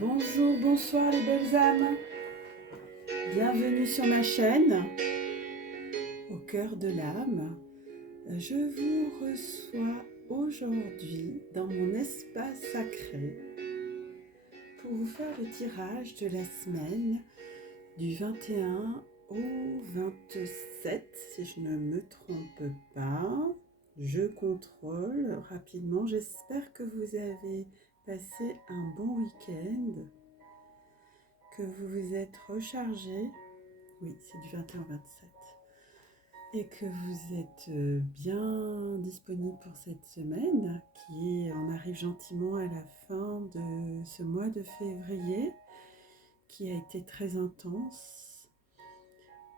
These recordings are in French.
Bonjour, bonsoir les belles âmes. Bienvenue sur ma chaîne, au cœur de l'âme. Je vous reçois aujourd'hui dans mon espace sacré pour vous faire le tirage de la semaine du 21 au 27, si je ne me trompe pas. Je contrôle rapidement. J'espère que vous avez passé un bon week-end, que vous vous êtes rechargé. Oui, c'est du 21 au 27. Et que vous êtes bien disponible pour cette semaine, on arrive gentiment à la fin de ce mois de février, qui a été très intense.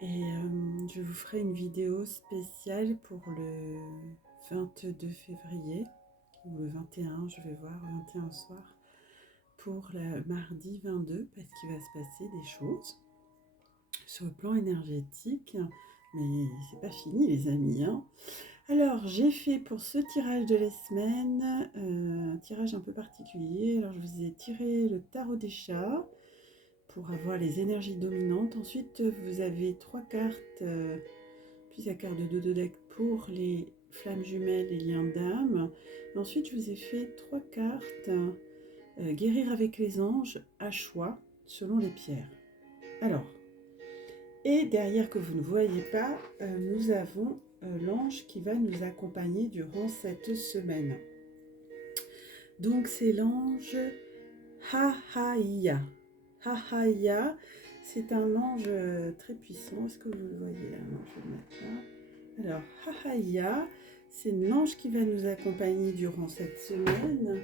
Et je vous ferai une vidéo spéciale pour le 22 février, ou le 21, je vais voir, le 21 soir, pour le mardi 22, parce qu'il va se passer des choses sur le plan énergétique, mais c'est pas fini les amis, hein. Alors j'ai fait pour ce tirage de la semaine un tirage un peu particulier. Alors je vous ai tiré le tarot des chats pour avoir les énergies dominantes. Ensuite vous avez 3 cartes, puis la carte de dos de deck pour les flammes jumelles et liens d'âme. Ensuite je vous ai fait 3 cartes guérir avec les anges à choix selon les pierres. Alors, et derrière que vous ne voyez pas, nous avons l'ange qui va nous accompagner durant cette semaine. Donc c'est l'ange Hahaya. Hahaya, c'est un ange très puissant. Est-ce que vous le voyez là? Non, je vais le mettre là. Alors Hahaya, c'est l'ange qui va nous accompagner durant cette semaine.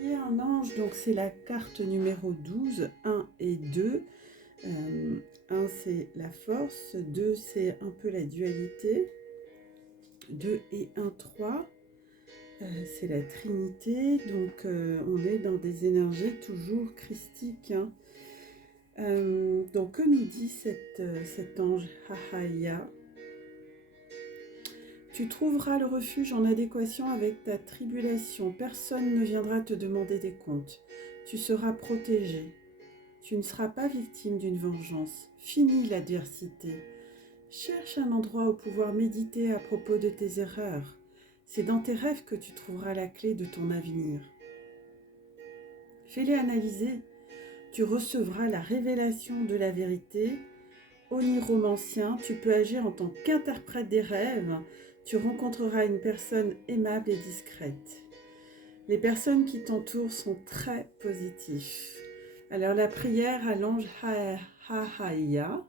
Qui est un ange, donc c'est la carte numéro 12, 1 et 2. 1 c'est la force, 2 c'est un peu la dualité, 2 et 1, 3, c'est la trinité, donc on est dans des énergies toujours christiques, hein. Donc que nous dit cet ange Hahaya? Tu trouveras le refuge en adéquation avec ta tribulation, personne ne viendra te demander des comptes, tu seras protégé. Tu ne seras pas victime d'une vengeance. Finis l'adversité. Cherche un endroit où pouvoir méditer à propos de tes erreurs. C'est dans tes rêves que tu trouveras la clé de ton avenir. Fais-les analyser. Tu recevras la révélation de la vérité. Oniromancien, tu peux agir en tant qu'interprète des rêves. Tu rencontreras une personne aimable et discrète. Les personnes qui t'entourent sont très positives. Alors la prière à l'ange Hahaya.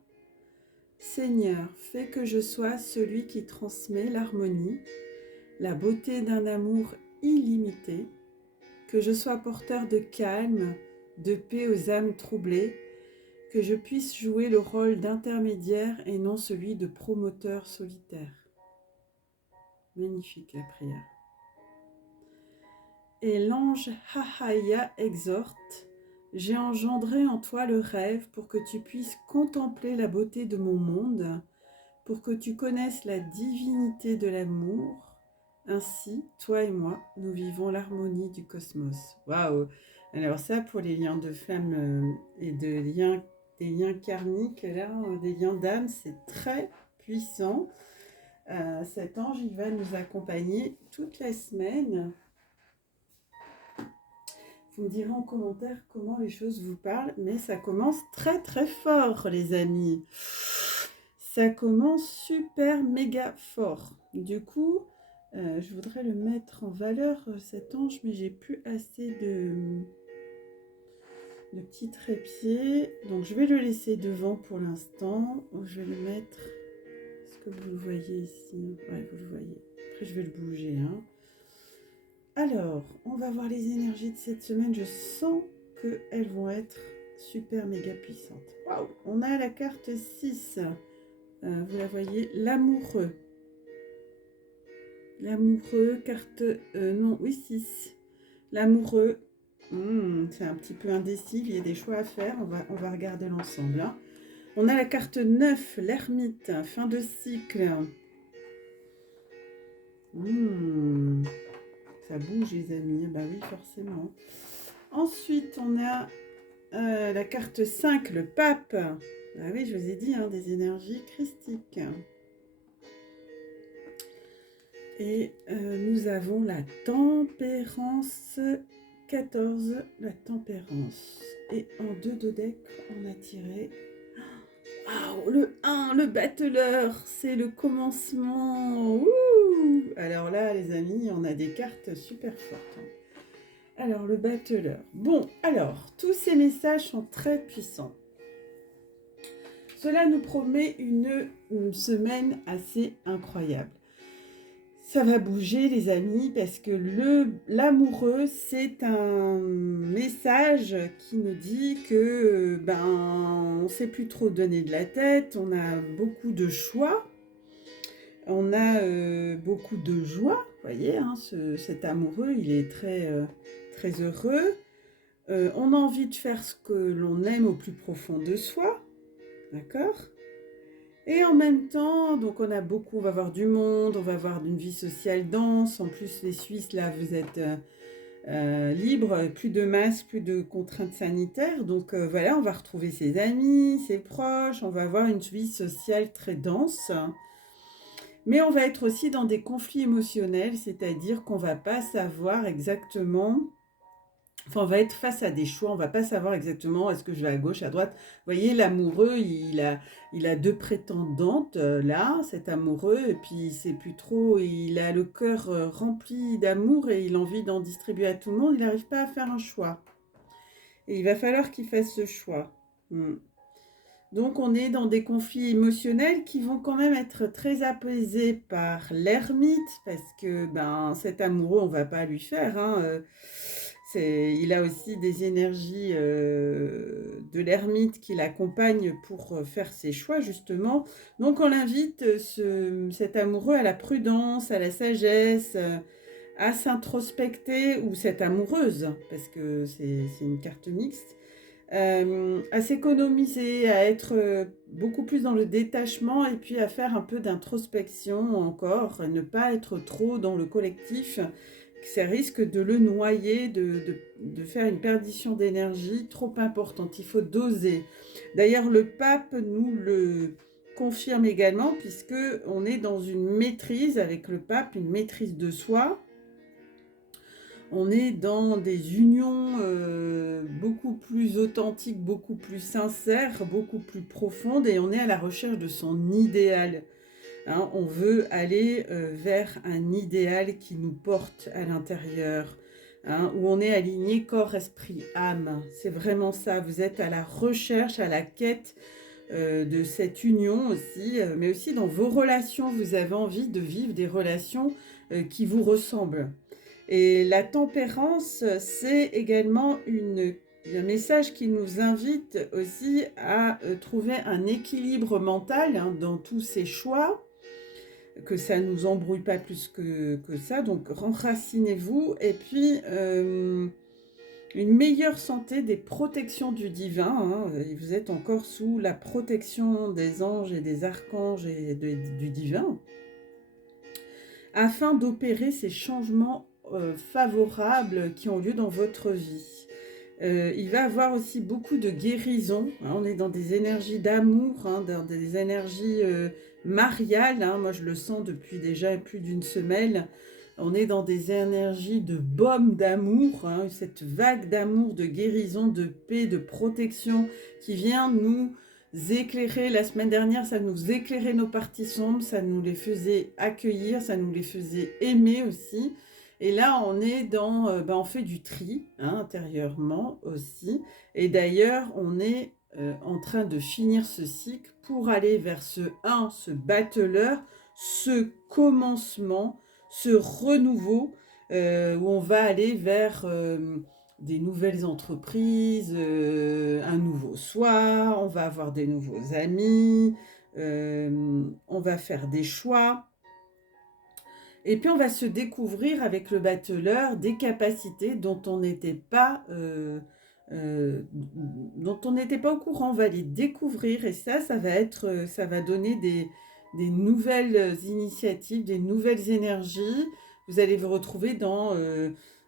Seigneur, fais que je sois celui qui transmet l'harmonie, la beauté d'un amour illimité, que je sois porteur de calme, de paix aux âmes troublées, que je puisse jouer le rôle d'intermédiaire et non celui de promoteur solitaire. Magnifique la prière. Et l'ange Hahaya exhorte. J'ai engendré en toi le rêve pour que tu puisses contempler la beauté de mon monde, pour que tu connaisses la divinité de l'amour. Ainsi, toi et moi, nous vivons l'harmonie du cosmos. Waouh! Alors ça, pour les liens de flammes et des liens karmiques, là, des liens d'âme, c'est très puissant. Cet ange, il va nous accompagner toute la semaine. Vous me direz en commentaire comment les choses vous parlent, mais ça commence très très fort, les amis. Ça commence super méga fort. Du coup, je voudrais le mettre en valeur, cet ange, mais j'ai plus assez de petits trépieds. Donc je vais le laisser devant pour l'instant. Je vais le mettre. Est-ce que vous le voyez ici? Ouais, vous le voyez. Après, je vais le bouger, hein. Alors, on va voir les énergies de cette semaine. Je sens qu'elles vont être super méga puissantes. Waouh! On a la carte 6. Vous la voyez, l'amoureux. L'amoureux, carte... non, oui, 6. L'amoureux. C'est un petit peu indécis, il y a des choix à faire. On va regarder l'ensemble, hein. On a la carte 9, l'ermite, fin de cycle. Ça bouge les amis, bah oui forcément. Ensuite, on a la carte 5, le pape. Ah oui, je vous ai dit, hein, des énergies christiques. Et nous avons la tempérance 14, la tempérance. Et en 2 de deck, on a tiré... Waouh, le 1, le battleur, c'est le commencement. Ouh, alors là, les amis, on a des cartes super fortes. Alors, le battleur. Bon, alors, tous ces messages sont très puissants. Cela nous promet une semaine assez incroyable. Ça va bouger, les amis, parce que l'amoureux, c'est un message qui nous dit que on ne sait plus trop donner de la tête, on a beaucoup de choix, on a beaucoup de joie, vous voyez, hein, cet amoureux, il est très, très heureux. On a envie de faire ce que l'on aime au plus profond de soi, d'accord ? Et en même temps, donc on va avoir du monde, on va avoir une vie sociale dense. En plus, les Suisses, là, vous êtes libres, plus de masques, plus de contraintes sanitaires. Donc voilà, on va retrouver ses amis, ses proches, on va avoir une vie sociale très dense. Mais on va être aussi dans des conflits émotionnels, c'est-à-dire qu'on ne va pas savoir exactement... Enfin, on va être face à des choix, on ne va pas savoir exactement est-ce que je vais à gauche, à droite. Vous voyez, l'amoureux, il a 2 prétendantes, là, cet amoureux, et puis c'est plus trop, il a le cœur rempli d'amour et il a envie d'en distribuer à tout le monde, il n'arrive pas à faire un choix. Et il va falloir qu'il fasse ce choix. Donc, on est dans des conflits émotionnels qui vont quand même être très apaisés par l'ermite, parce que cet amoureux, on ne va pas lui faire, hein, il a aussi des énergies de l'ermite qui l'accompagnent pour faire ses choix, justement. Donc, on l'invite, cet amoureux, à la prudence, à la sagesse, à s'introspecter, ou cette amoureuse, parce que c'est une carte mixte, à s'économiser, à être beaucoup plus dans le détachement et puis à faire un peu d'introspection encore, et ne pas être trop dans le collectif. Ça risque de le noyer, de faire une perdition d'énergie trop importante. Il faut doser. D'ailleurs, le pape nous le confirme également, puisqu'on est dans une maîtrise avec le pape, une maîtrise de soi. On est dans des unions beaucoup plus authentiques, beaucoup plus sincères, beaucoup plus profondes, et on est à la recherche de son idéal. Hein, on veut aller vers un idéal qui nous porte à l'intérieur, hein, où on est aligné corps, esprit, âme. C'est vraiment ça, vous êtes à la recherche, à la quête de cette union aussi, mais aussi dans vos relations, vous avez envie de vivre des relations qui vous ressemblent. Et la tempérance, c'est également un message qui nous invite aussi à trouver un équilibre mental, hein, dans tous ces choix, que ça ne nous embrouille pas plus que ça. Donc, renracinez-vous. Et puis, une meilleure santé, des protections du divin. Hein. Vous êtes encore sous la protection des anges et des archanges et du divin, afin d'opérer ces changements favorables qui ont lieu dans votre vie. Il va y avoir aussi beaucoup de guérison, hein, on est dans des énergies d'amour, hein, dans des énergies mariales, hein, moi je le sens depuis déjà plus d'une semaine, on est dans des énergies de baume d'amour, hein, cette vague d'amour, de guérison, de paix, de protection qui vient nous éclairer. La semaine dernière, ça nous éclairait nos parties sombres, ça nous les faisait accueillir, ça nous les faisait aimer aussi. Et là, on est dans, on fait du tri, hein, intérieurement aussi. Et d'ailleurs, on est en train de finir ce cycle pour aller vers ce battleur, ce commencement, ce renouveau, où on va aller vers des nouvelles entreprises, un nouveau soi, on va avoir des nouveaux amis, on va faire des choix. Et puis, on va se découvrir avec le battleur des capacités dont on n'était pas au courant. On va les découvrir et ça va donner des nouvelles initiatives, des nouvelles énergies. Vous allez vous retrouver dans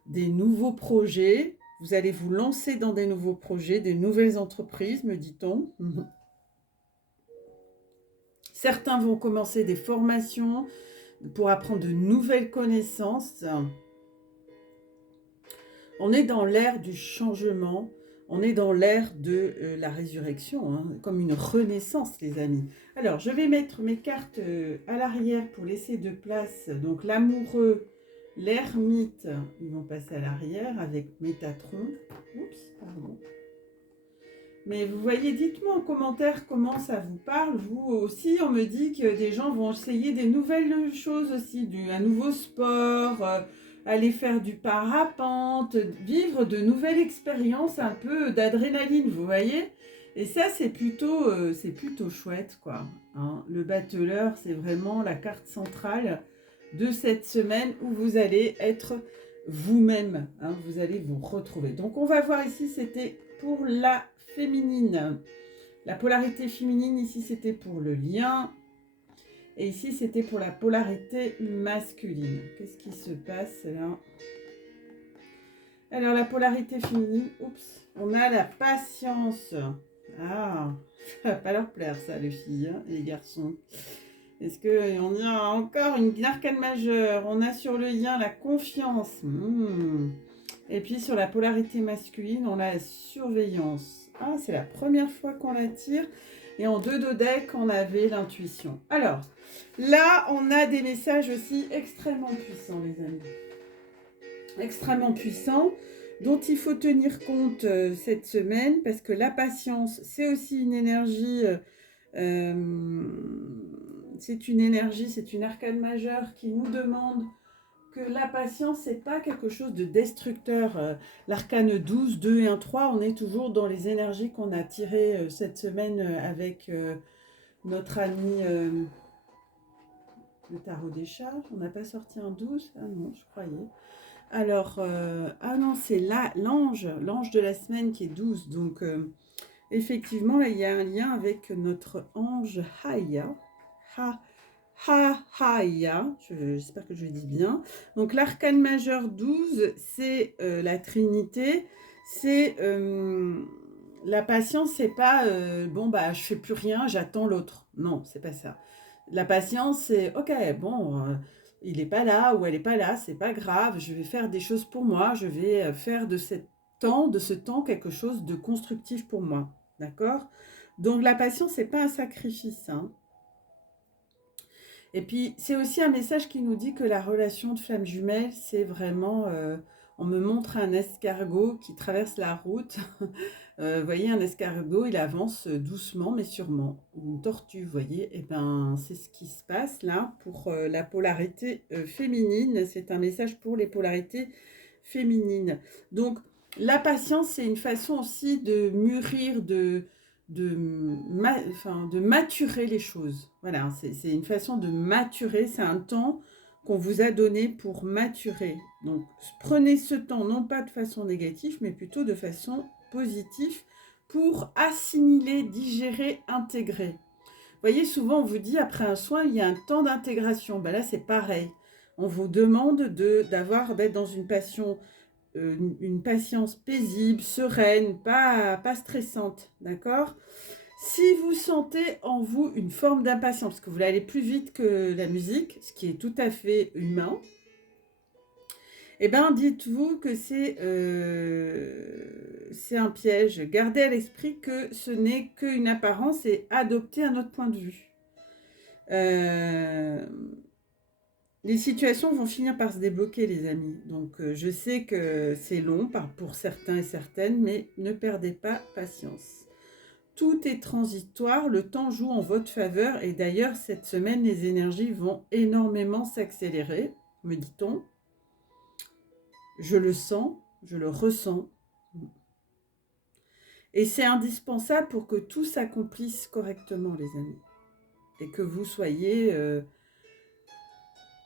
des nouveaux projets. Vous allez vous lancer dans des nouveaux projets, des nouvelles entreprises, me dit-on. Certains vont commencer des formations pour apprendre de nouvelles connaissances. On est dans l'ère du changement, on est dans l'ère de la résurrection, hein, comme une renaissance, les amis. Alors, je vais mettre mes cartes à l'arrière pour laisser de place. Donc, l'amoureux, l'ermite, ils vont passer à l'arrière avec Métatron. Oups, pardon. Mais vous voyez, dites-moi en commentaire comment ça vous parle. Vous aussi, on me dit que des gens vont essayer des nouvelles choses aussi, un nouveau sport, aller faire du parapente, vivre de nouvelles expériences, un peu d'adrénaline, vous voyez. Et ça, c'est plutôt chouette, quoi. Hein. Le battleur, c'est vraiment la carte centrale de cette semaine où vous allez être vous-même. Hein, vous allez vous retrouver. Donc, on va voir ici, c'était pour la féminine. La polarité féminine, ici, c'était pour le lien. Et ici, c'était pour la polarité masculine. Qu'est-ce qui se passe là? Alors, la polarité féminine, oups, on a la patience. Ah, ça va pas leur plaire, ça, les filles hein, et les garçons. Est-ce qu'on y a encore une arcane majeure? On a sur le lien la confiance. Et puis, sur la polarité masculine, on a la surveillance. Ah, c'est la première fois qu'on la tire. Et en 2 de deck, on avait l'intuition. Alors, là, on a des messages aussi extrêmement puissants, les amis. Extrêmement puissants, dont il faut tenir compte cette semaine, parce que la patience, c'est aussi une énergie... c'est une arcane majeure qui nous demande que la patience, c'est pas quelque chose de destructeur. L'arcane 12, 2 et 1, 3, on est toujours dans les énergies qu'on a tirées cette semaine avec notre ami le tarot des charges. On n'a pas sorti un 12? Ah non, je croyais. Alors, ah non, c'est là l'ange de la semaine qui est 12. Donc, effectivement, là, il y a un lien avec notre ange Haya. Haya, j'espère que je le dis bien. Donc, l'arcane majeur 12, c'est la Trinité. C'est la patience, c'est pas bon, bah, je fais plus rien, j'attends l'autre. Non, c'est pas ça. La patience, c'est ok, bon, il n'est pas là ou elle n'est pas là, c'est pas grave, je vais faire des choses pour moi, je vais faire de ce temps quelque chose de constructif pour moi. D'accord? Donc, la patience, c'est pas un sacrifice, hein. Et puis, c'est aussi un message qui nous dit que la relation de flamme jumelle, c'est vraiment... on me montre un escargot qui traverse la route. Vous voyez, un escargot, il avance doucement mais sûrement. Une tortue, vous voyez. Et ben, c'est ce qui se passe là pour la polarité féminine. C'est un message pour les polarités féminines. Donc, la patience, c'est une façon aussi de mûrir, de maturer les choses. Voilà, c'est une façon de maturer, c'est un temps qu'on vous a donné pour maturer. Donc, prenez ce temps, non pas de façon négative, mais plutôt de façon positive pour assimiler, digérer, intégrer. Vous voyez, souvent on vous dit, après un soin, il y a un temps d'intégration. Ben là, c'est pareil. On vous demande d'être dans une passion, une patience paisible, sereine, pas stressante, d'accord? Si vous sentez en vous une forme d'impatience, parce que vous voulez aller plus vite que la musique, ce qui est tout à fait humain, eh bien, dites-vous que c'est un piège. Gardez à l'esprit que ce n'est qu'une apparence et adoptez un autre point de vue. Les situations vont finir par se débloquer, les amis. Donc, je sais que c'est long pour certains et certaines, mais ne perdez pas patience. Tout est transitoire, le temps joue en votre faveur et d'ailleurs, cette semaine, les énergies vont énormément s'accélérer, me dit-on. Je le sens, je le ressens. Et c'est indispensable pour que tout s'accomplisse correctement, les amis. Et que vous soyez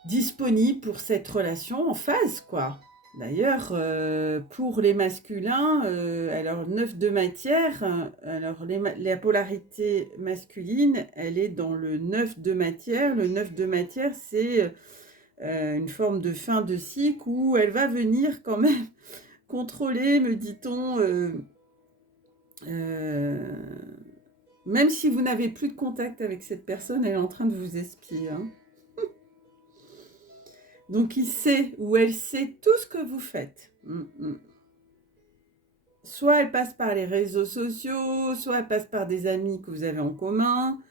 disponible pour cette relation en phase, quoi. D'ailleurs, pour les masculins, alors 9 de matière, alors la polarité masculine, elle est dans le 9 de matière. Le 9 de matière, c'est une forme de fin de cycle où elle va venir quand même contrôler, me dit-on, même si vous n'avez plus de contact avec cette personne, elle est en train de vous espier. Hein. Donc il sait ou elle sait tout ce que vous faites. Soit elle passe par les réseaux sociaux, soit elle passe par des amis que vous avez en commun.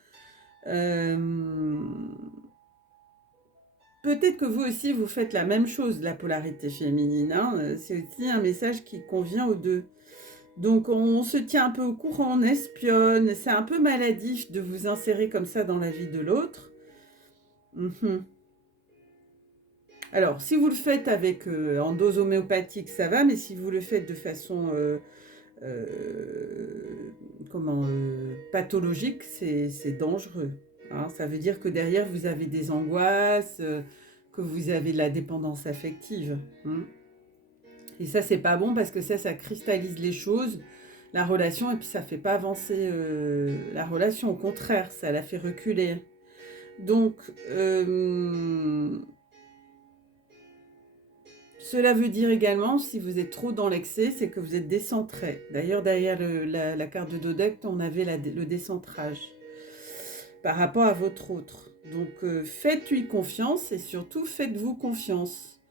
Peut-être que vous aussi, vous faites la même chose, la polarité féminine. Hein. C'est aussi un message qui convient aux deux. Donc, on se tient un peu au courant, on espionne. C'est un peu maladif de vous insérer comme ça dans la vie de l'autre. Alors, si vous le faites avec en dose homéopathique, ça va. Mais si vous le faites de façon pathologique, c'est dangereux. Hein. Ça veut dire que derrière, vous avez des angoisses, que vous avez de la dépendance affective. Et ça, c'est pas bon parce que ça cristallise les choses, la relation, et puis ça fait pas avancer la relation. Au contraire, ça la fait reculer. Donc, cela veut dire également, si vous êtes trop dans l'excès, c'est que vous êtes décentré. D'ailleurs, derrière la carte de Dodec, on avait le décentrage par rapport à votre autre. Donc, faites-lui confiance et surtout, faites-vous confiance.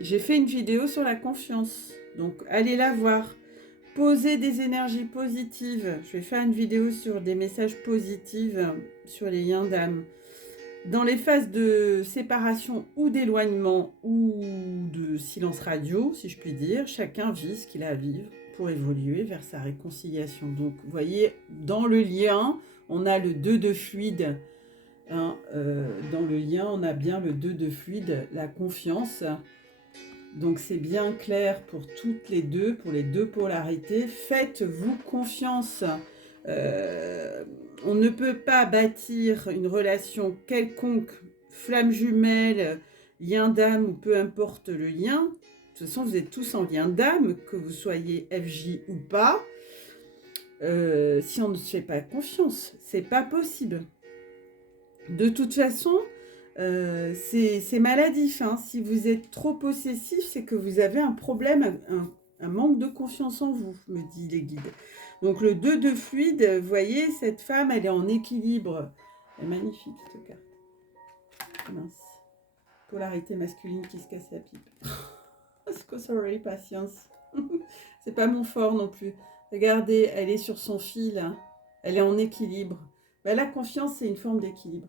J'ai fait une vidéo sur la confiance. Donc, allez la voir. Posez des énergies positives. Je vais faire une vidéo sur des messages positifs sur les liens d'âme. Dans les phases de séparation ou d'éloignement ou de silence radio, si je puis dire, chacun vit ce qu'il a à vivre pour évoluer vers sa réconciliation. Donc, vous voyez, dans le lien, on a le 2 de fluide. Hein, dans le lien, on a bien le 2 de fluide, la confiance. Donc, c'est bien clair pour toutes les deux, pour les deux polarités. Faites-vous confiance. On ne peut pas bâtir une relation quelconque, flamme jumelle, lien d'âme ou peu importe le lien. De toute façon, vous êtes tous en lien d'âme, que vous soyez FJ ou pas. Si on ne se fait pas confiance, c'est pas possible. De toute façon, c'est maladif. Hein. Si vous êtes trop possessif, c'est que vous avez un problème, un manque de confiance en vous, me disent les guides. Donc le 2 de fluide, vous voyez, cette femme, elle est en équilibre. Elle est magnifique, cette carte. Mince. Polarité masculine qui se casse la pipe. Sorry, patience. C'est pas mon fort non plus. Regardez, elle est sur son fil. Hein. Elle est en équilibre. Ben, la confiance, c'est une forme d'équilibre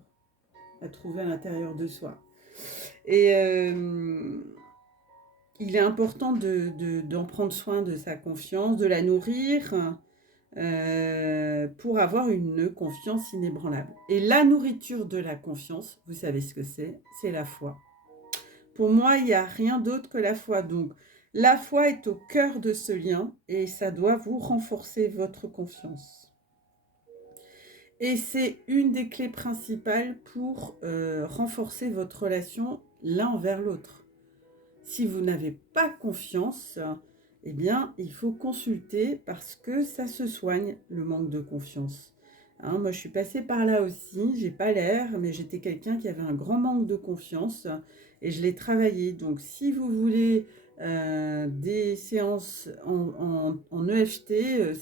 à trouver à l'intérieur de soi. Et il est important d'en prendre soin de sa confiance, de la nourrir pour avoir une confiance inébranlable. Et la nourriture de la confiance, vous savez ce que c'est la foi. Pour moi, il n'y a rien d'autre que la foi. Donc, la foi est au cœur de ce lien et ça doit vous renforcer votre confiance. Et c'est une des clés principales pour renforcer votre relation l'un envers l'autre. Si vous n'avez pas confiance, eh bien, il faut consulter parce que ça se soigne, le manque de confiance. Hein, moi, je suis passée par là aussi, j'ai pas l'air, mais j'étais quelqu'un qui avait un grand manque de confiance et je l'ai travaillé. Donc, si vous voulez des séances en EFT,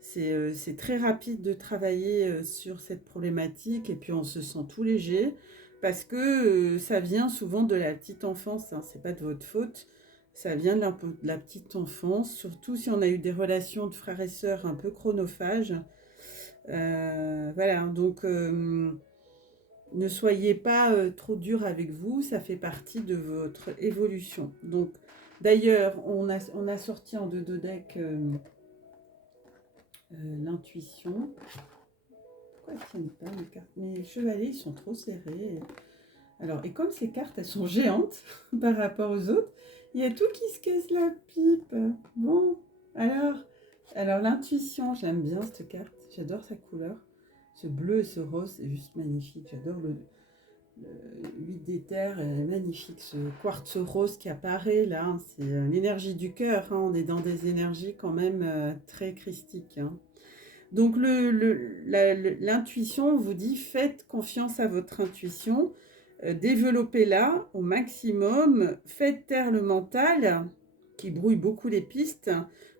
c'est très rapide de travailler sur cette problématique et puis on se sent tout léger parce que ça vient souvent de la petite enfance, hein, c'est pas de votre faute, ça vient de la petite enfance, surtout si on a eu des relations de frères et sœurs un peu chronophages. Voilà, donc ne soyez pas trop dur avec vous, ça fait partie de votre évolution. Donc d'ailleurs, on a sorti en 2 decks l'intuition. Pourquoi elles ne tiennent pas mes cartes? Mes chevalets, ils sont trop serrés. Alors, et comme ces cartes, elles sont géantes par rapport aux autres, il y a tout qui se casse la pipe. Bon, alors l'intuition, j'aime bien cette carte. J'adore sa couleur. Ce bleu et ce rose, c'est juste magnifique. J'adore le 8 d'éther, magnifique. Ce quartz rose qui apparaît là, c'est l'énergie du cœur. Hein. On est dans des énergies quand même très christiques. Hein. Donc l'intuition vous dit faites confiance à votre intuition. développez-la au maximum, faites taire le mental qui brouille beaucoup les pistes.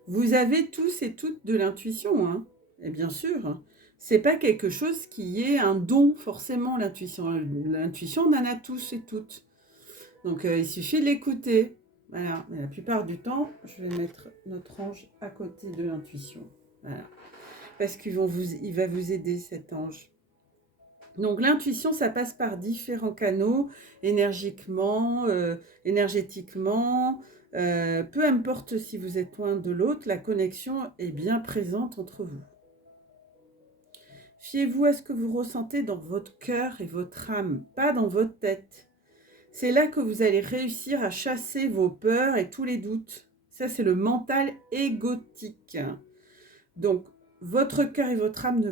Vous avez tous et toutes de l'intuition, hein. Et bien sûr, c'est pas quelque chose qui est un don forcément, l'intuition. L'intuition, on en a tous et toutes. Donc il suffit de l'écouter. Voilà, mais la plupart du temps, je vais mettre notre ange à côté de l'intuition. Voilà. Parce qu'il va vous aider, cet ange. Donc l'intuition, ça passe par différents canaux, énergiquement, énergétiquement. Peu importe si vous êtes loin de l'autre, la connexion est bien présente entre vous. Fiez-vous à ce que vous ressentez dans votre cœur et votre âme, pas dans votre tête. C'est là que vous allez réussir à chasser vos peurs et tous les doutes. Ça, c'est le mental égotique. Donc, votre cœur et votre âme ne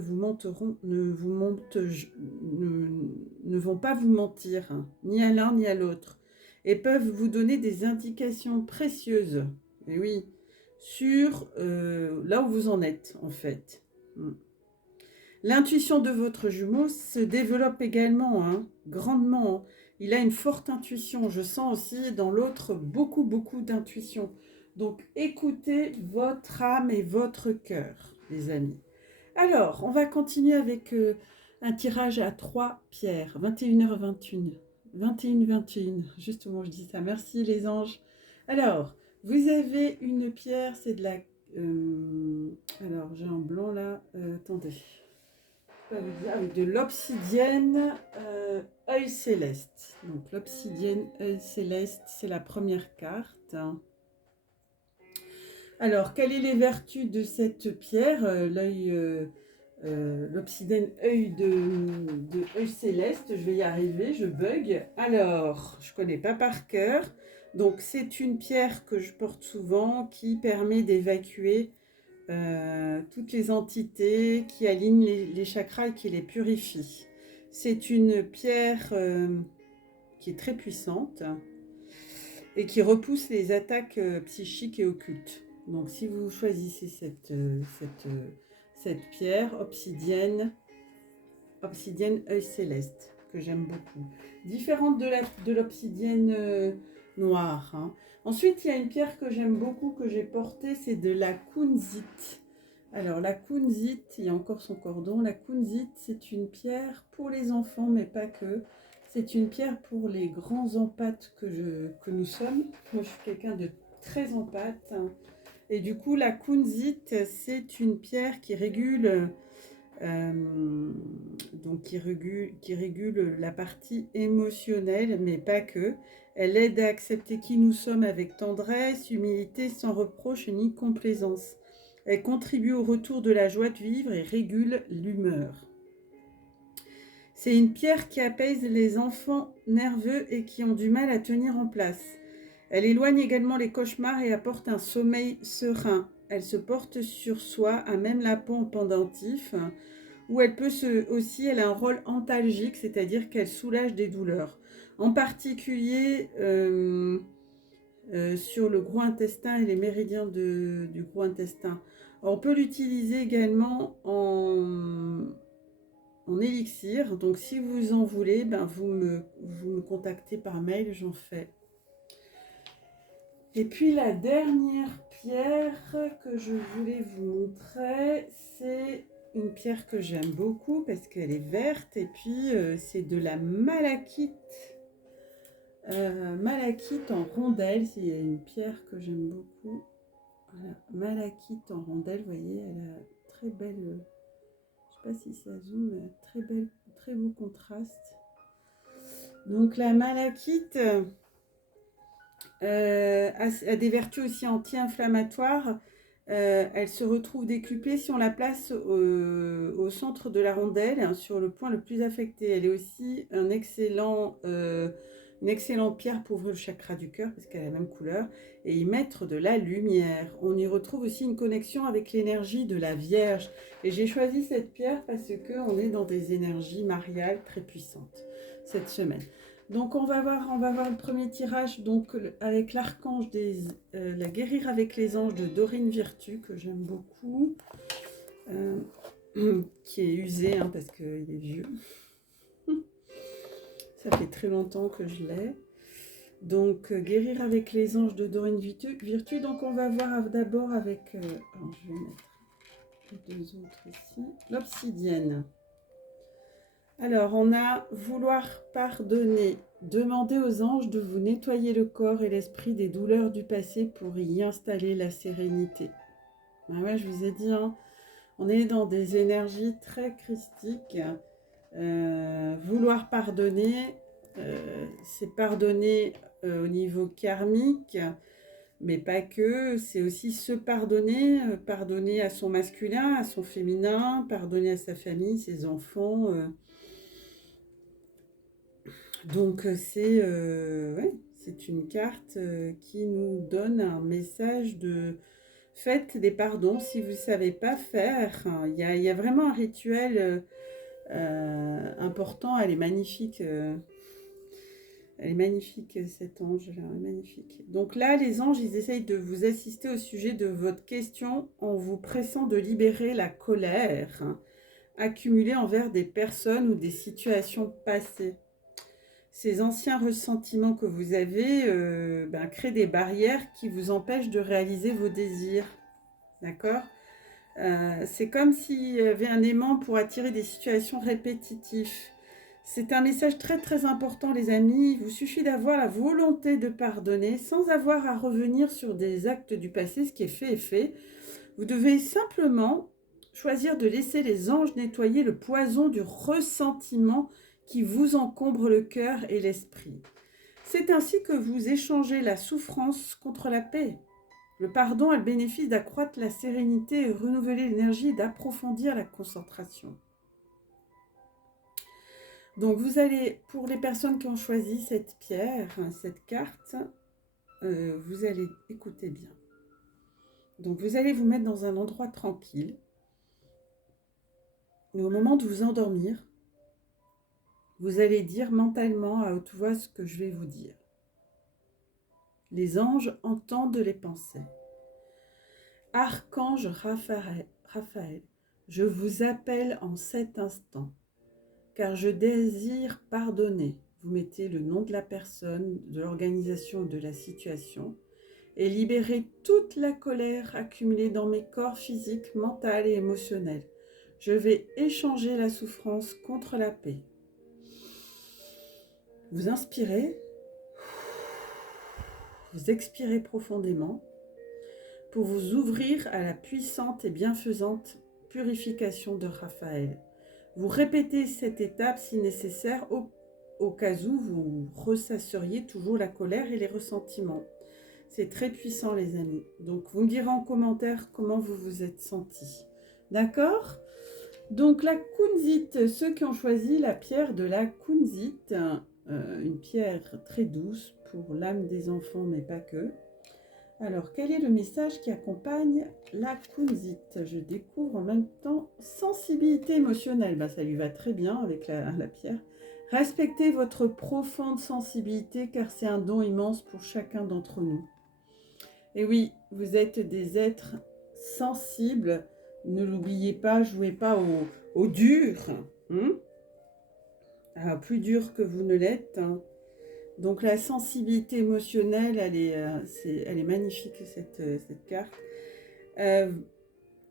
vont pas vous mentir, hein, ni à l'un ni à l'autre, et peuvent vous donner des indications précieuses, et oui, sur là où vous en êtes, en fait. L'intuition de votre jumeau se développe également, hein, grandement, hein. Il a une forte intuition. Je sens aussi dans l'autre beaucoup, beaucoup d'intuition. Donc, écoutez votre âme et votre cœur, les amis. Alors, on va continuer avec un tirage à 3 pierres. 21h21. 21h21. Justement, je dis ça. Merci, les anges. Alors, vous avez une pierre, c'est de la... alors, j'ai un blanc là. Attendez. De l'obsidienne œil céleste. Donc l'obsidienne œil céleste, c'est la première carte. Alors, quelles sont les vertus de cette pierre? L'obsidienne œil de œil céleste, je vais y arriver, je bug. Alors, je ne connais pas par cœur. Donc c'est une pierre que je porte souvent qui permet d'évacuer toutes les entités qui alignent les chakras et qui les purifient. C'est une pierre qui est très puissante et qui repousse les attaques psychiques et occultes. Donc si vous choisissez cette pierre obsidienne œil céleste, que j'aime beaucoup, différente de l'obsidienne noire, hein. Ensuite, il y a une pierre que j'aime beaucoup, que j'ai portée, c'est de la kunzite. Alors, la kunzite, il y a encore son cordon. La kunzite, c'est une pierre pour les enfants, mais pas que. C'est une pierre pour les grands empathes que nous sommes. Moi, je suis quelqu'un de très empathe. Et du coup, la kunzite, c'est une pierre qui régule... donc qui régule la partie émotionnelle, mais pas que. Elle aide à accepter qui nous sommes avec tendresse, humilité, sans reproche ni complaisance. Elle contribue au retour de la joie de vivre et régule l'humeur. C'est une pierre qui apaise les enfants nerveux et qui ont du mal à tenir en place. Elle éloigne également les cauchemars et apporte un sommeil serein. Elle se porte sur soi à même la peau en pendentif, où elle a un rôle antalgique, c'est-à-dire qu'elle soulage des douleurs. En particulier sur le gros intestin et les méridiens du gros intestin. On peut l'utiliser également en élixir. Donc si vous en voulez, vous me contactez par mail, j'en fais. Et puis la dernière pierre que je voulais vous montrer, c'est une pierre que j'aime beaucoup parce qu'elle est verte, et puis c'est de la malachite. Malachite en rondelle, c'est une pierre que j'aime beaucoup. Voilà, malachite en rondelle, vous voyez, elle a très belle, je ne sais pas si ça zoome, mais très beau contraste. Donc la malachite a des vertus aussi anti-inflammatoires. Elle se retrouve décuplée si on la place au centre de la rondelle, hein, sur le point le plus affecté. Elle est aussi une excellente pierre pour ouvrir le chakra du cœur, parce qu'elle a la même couleur, et y mettre de la lumière. On y retrouve aussi une connexion avec l'énergie de la Vierge. Et j'ai choisi cette pierre parce qu'on est dans des énergies mariales très puissantes cette semaine. Donc on va voir le premier tirage, donc avec l'archange la guérir avec les anges de Dorine Virtue, que j'aime beaucoup, qui est usé, hein, parce qu'il est vieux. Ça fait très longtemps que je l'ai. Donc, guérir avec les anges de Dorine Virtue. Donc, on va voir d'abord avec... alors, je vais mettre les deux autres ici. L'obsidienne. Alors, on a vouloir pardonner. Demandez aux anges de vous nettoyer le corps et l'esprit des douleurs du passé pour y installer la sérénité. Ah ouais, je vous ai dit, hein, on est dans des énergies très christiques. Vouloir pardonner, c'est pardonner au niveau karmique, mais pas que, c'est aussi se pardonner, pardonner à son masculin, à son féminin, pardonner à sa famille, ses enfants. Donc ouais, c'est une carte qui nous donne un message de faites des pardons si vous ne savez pas faire. Il y a vraiment un rituel important, elle est magnifique. Elle est magnifique, cet ange-là, elle est magnifique. Donc là, les anges, ils essayent de vous assister au sujet de votre question en vous pressant de libérer la colère accumulée envers des personnes ou des situations passées. Ces anciens ressentiments que vous avez créent des barrières qui vous empêchent de réaliser vos désirs. D'accord ? C'est comme s'il y avait un aimant pour attirer des situations répétitives. C'est un message très très important, les amis. Il vous suffit d'avoir la volonté de pardonner sans avoir à revenir sur des actes du passé. Ce qui est fait est fait. Vous devez simplement choisir de laisser les anges nettoyer le poison du ressentiment qui vous encombre le cœur et l'esprit. C'est ainsi que vous échangez la souffrance contre la paix. Le pardon a le bénéfice d'accroître la sérénité, et renouveler l'énergie et d'approfondir la concentration. Donc vous allez, pour les personnes qui ont choisi cette pierre, cette carte, vous allez écouter bien. Donc vous allez vous mettre dans un endroit tranquille. Et au moment de vous endormir, vous allez dire mentalement à haute voix ce que je vais vous dire. Les anges entendent les pensées. Archange Raphaël, je vous appelle en cet instant, car je désire pardonner. Vous mettez le nom de la personne, de l'organisation, de la situation, et libérer toute la colère accumulée dans mes corps physiques, mental et émotionnel. Je vais échanger la souffrance contre la paix. Vous inspirez, vous expirez profondément pour vous ouvrir à la puissante et bienfaisante purification de Raphaël. Vous répétez cette étape si nécessaire au cas où vous ressasseriez toujours la colère et les ressentiments. C'est très puissant, les amis. Donc, vous me direz en commentaire comment vous vous êtes sentis. D'accord ? Donc, la kunzite, ceux qui ont choisi la pierre de la kunzite, une pierre très douce pour l'âme des enfants, mais pas que. Alors, quel est le message qui accompagne la kunzite? Je découvre en même temps sensibilité émotionnelle. Ça lui va très bien avec la pierre. Respectez votre profonde sensibilité car c'est un don immense pour chacun d'entre nous. Et oui, vous êtes des êtres sensibles. Ne l'oubliez pas, jouez pas au dur. Plus dur que vous ne l'êtes. Donc la sensibilité émotionnelle, elle est magnifique, cette carte.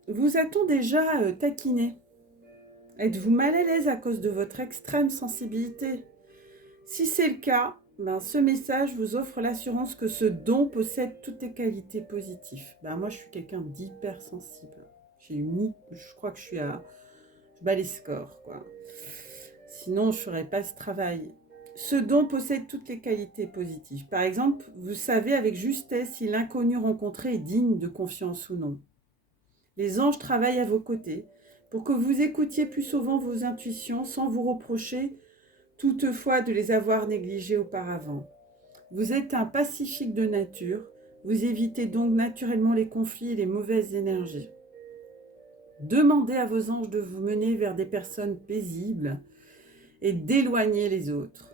Vous a-t-on déjà taquiné? Êtes-vous mal à l'aise à cause de votre extrême sensibilité? Si c'est le cas, ce message vous offre l'assurance que ce don possède toutes les qualités positives. Moi, je suis quelqu'un d'hypersensible. Je crois que je bats les scores, quoi. Sinon, je ne ferais pas ce travail. Ce don possède toutes les qualités positives. Par exemple, vous savez avec justesse si l'inconnu rencontré est digne de confiance ou non. Les anges travaillent à vos côtés pour que vous écoutiez plus souvent vos intuitions sans vous reprocher toutefois de les avoir négligées auparavant. Vous êtes un pacifique de nature, vous évitez donc naturellement les conflits et les mauvaises énergies. Demandez à vos anges de vous mener vers des personnes paisibles et d'éloigner les autres.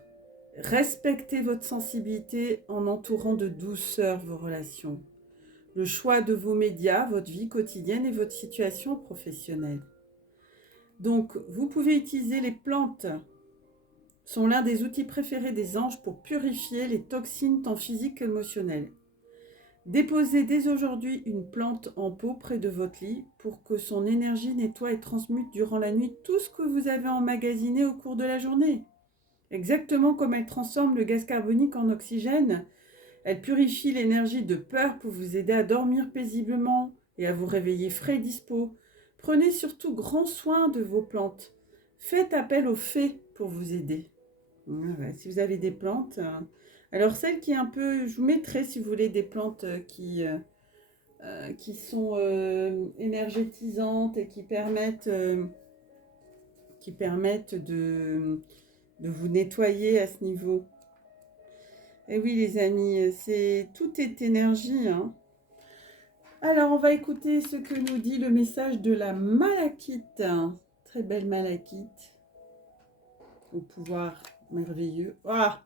Respectez votre sensibilité en entourant de douceur vos relations, le choix de vos médias, votre vie quotidienne et votre situation professionnelle. Donc, vous pouvez utiliser les plantes sont l'un des outils préférés des anges pour purifier les toxines tant physiques qu'émotionnelles. Déposez dès aujourd'hui une plante en pot près de votre lit pour que son énergie nettoie et transmute durant la nuit tout ce que vous avez emmagasiné au cours de la journée. Exactement comme elle transforme le gaz carbonique en oxygène, elle purifie l'énergie de peur pour vous aider à dormir paisiblement et à vous réveiller frais et dispo. Prenez surtout grand soin de vos plantes. Faites appel aux fées pour vous aider. Voilà, si vous avez des plantes, alors celle qui est un peu, je vous mettrai si vous voulez des plantes qui sont énergétisantes et qui permettent de vous nettoyer à ce niveau. Et oui les amis, tout est énergie. Hein. Alors on va écouter ce que nous dit le message de la malachite. Très belle malachite. Au pouvoir merveilleux. Ah,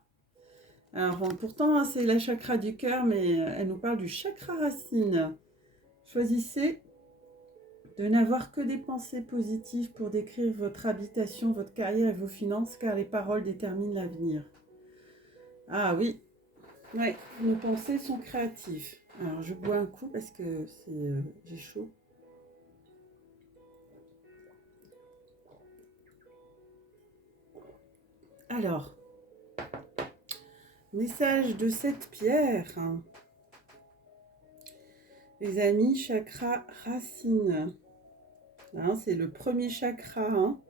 alors pourtant hein, c'est la chakra du cœur, mais elle nous parle du chakra racine. Choisissez de n'avoir que des pensées positives pour décrire votre habitation, votre carrière et vos finances, car les paroles déterminent l'avenir. Ah oui, ouais, nos pensées sont créatives. Alors je bois un coup parce que j'ai chaud. Alors, message de cette pierre. Les amis, chakra racine. Hein, c'est le premier chakra. Hein.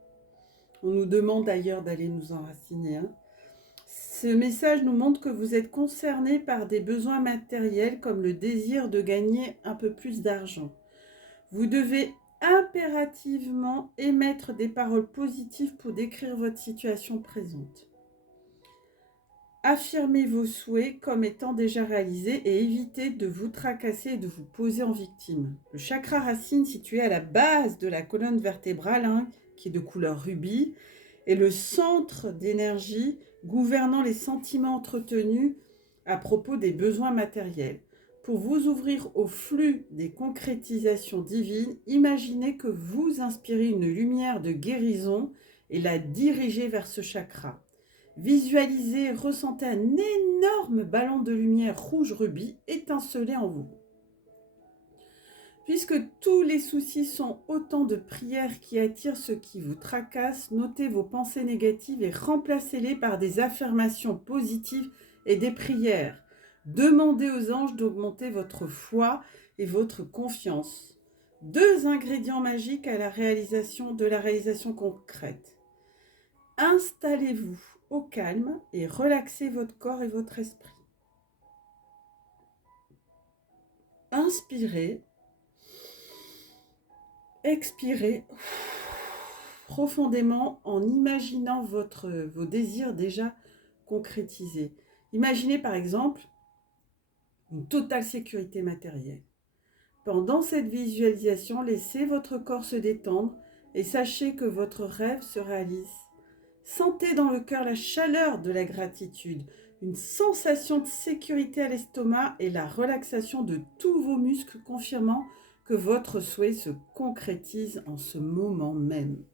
On nous demande d'ailleurs d'aller nous enraciner. Hein. Ce message nous montre que vous êtes concerné par des besoins matériels comme le désir de gagner un peu plus d'argent. Vous devez impérativement émettre des paroles positives pour décrire votre situation présente. Affirmez vos souhaits comme étant déjà réalisés et évitez de vous tracasser et de vous poser en victime. Le chakra racine situé à la base de la colonne vertébrale, hein, qui est de couleur rubis, est le centre d'énergie gouvernant les sentiments entretenus à propos des besoins matériels. Pour vous ouvrir au flux des concrétisations divines, imaginez que vous inspirez une lumière de guérison et la dirigez vers ce chakra. Visualisez et ressentez un énorme ballon de lumière rouge rubis étinceler en vous. Puisque tous les soucis sont autant de prières qui attirent ce qui vous tracasse, notez vos pensées négatives et remplacez-les par des affirmations positives et des prières. Demandez aux anges d'augmenter votre foi et votre confiance. 2 ingrédients magiques à la réalisation concrète. Installez-vous au calme et relaxez votre corps et votre esprit. Inspirez, expirez profondément en imaginant vos désirs déjà concrétisés. Imaginez par exemple une totale sécurité matérielle. Pendant cette visualisation, laissez votre corps se détendre et sachez que votre rêve se réalise. Sentez dans le cœur la chaleur de la gratitude, une sensation de sécurité à l'estomac et la relaxation de tous vos muscles confirmant que votre souhait se concrétise en ce moment même.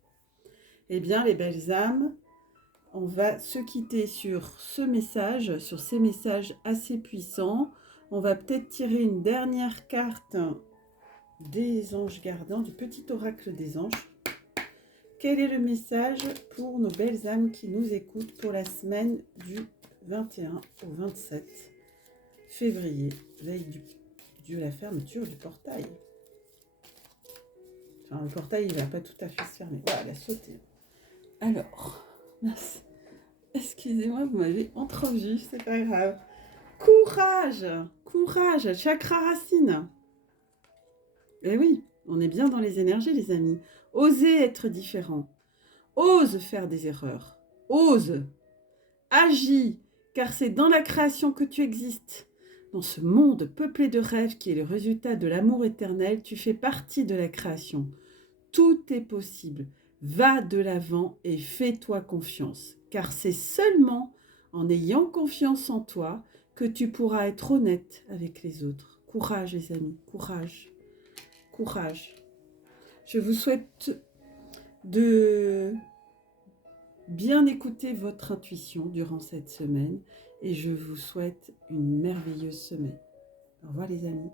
Eh bien, les belles âmes, on va se quitter sur ces messages assez puissants. On va peut-être tirer une dernière carte des anges gardants, du petit oracle des anges. Quel est le message pour nos belles âmes qui nous écoutent pour la semaine du 21 au 27 février, veille de la fermeture du portail. Enfin, le portail, il ne va pas tout à fait se fermer. Voilà, il a sauté. Alors, mince. Excusez-moi, vous m'avez entrevu, c'est pas grave. Courage, courage, chakra racine. Eh oui, on est bien dans les énergies, les amis. Osez être différent. Ose faire des erreurs. Ose. Agis, car c'est dans la création que tu existes. Dans ce monde peuplé de rêves qui est le résultat de l'amour éternel, tu fais partie de la création. Tout est possible. Va de l'avant et fais-toi confiance, car c'est seulement en ayant confiance en toi que tu pourras être honnête avec les autres. Courage, les amis, courage. Courage. Je vous souhaite de bien écouter votre intuition durant cette semaine et je vous souhaite une merveilleuse semaine. Au revoir les amis.